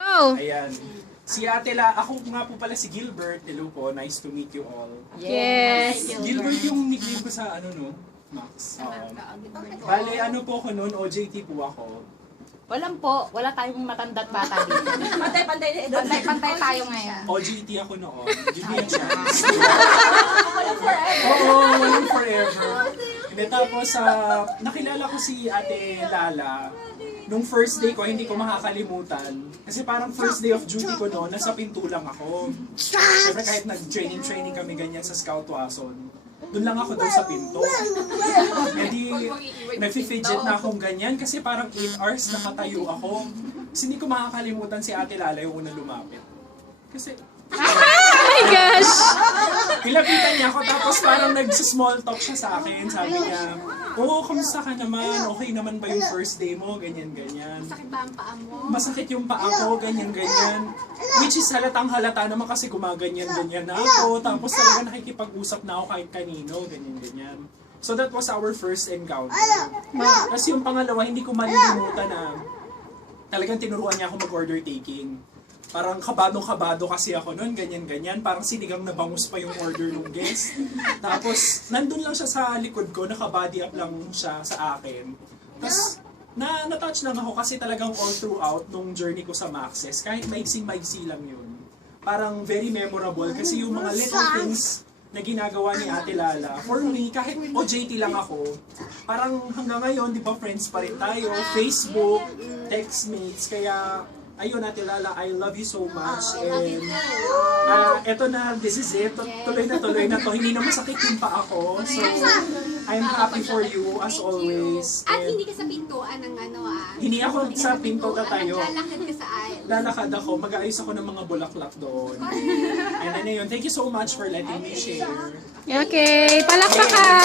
Oh, Ayan. Si Ate La, ako nga po pala si Gilbert. Hello po, nice to meet you all. yes. Gilbert yung nickname ko sa Max. Bale, ano po ako noon, OJT po ako. Wala tayong matanda't bata dito. Pantay-pantay tayo ngayon. OJT ako noon. Give me a chance. Oo, walang forever. Hindi, tapos nakilala ko si Ate Lala. Nung first day ko, hindi ko makakalimutan. Kasi parang first day of duty ko noon, nasa pinto lang ako. Siyempre kahit nag-training kami ganyan sa Scout Wason, doon lang ako daw sa pinto. Hindi, nag-fidget na akong ganyan kasi parang 8 hours nakatayo ako. Kasi hindi ko makakalimutan si Ate Lala yung unang lumapit. Kasi, Oh my gosh! pilapitan niya ako tapos parang nag-small talk siya sa akin. Sabi niya, oo, kamusta ka naman? Okay naman ba yung first day mo? Ganyan-ganyan. Masakit ba ang paa mo? Masakit yung paa ko, ganyan-ganyan. Which is halatang-halata naman kasi gumaganyan-ganyan na ako. Tapos talaga nakikipag-usap na ako kahit kanino, ganyan-ganyan. So that was our first encounter. Kasi yung pangalawa, hindi ko malilimutan na talagang tinuruan niya ako mag-order taking. Parang kabadong-kabado kasi ako noon, ganyan-ganyan. Parang sinigang na bangus pa yung order ng guest. Tapos, nandun lang siya sa likod ko, naka-body up lang siya sa akin. Tapos, na-touch lang ako kasi talagang all throughout nung journey ko sa Maxes, kahit maigsing-maigsi lang yun. Parang very memorable kasi yung mga little things na ginagawa ni Ate Lala. For me, kahit OJT lang ako, parang hanggang ngayon, di ba, friends pa rin tayo, Facebook, textmates, kaya ayun, Ate Lala, I love you so much. And eto na, this is it. Tuloy na to. Hindi na masakit yung pa ako. So, I'm happy for you as always. At And hindi ka sa pintuan ng hindi ako sa pinto na tayo. Lalakad ka sa aisle. Lalakad ako, mag-aayos ako ng mga bulaklak doon. And ano yun, thank you so much for letting me share. Okay, palakpakan!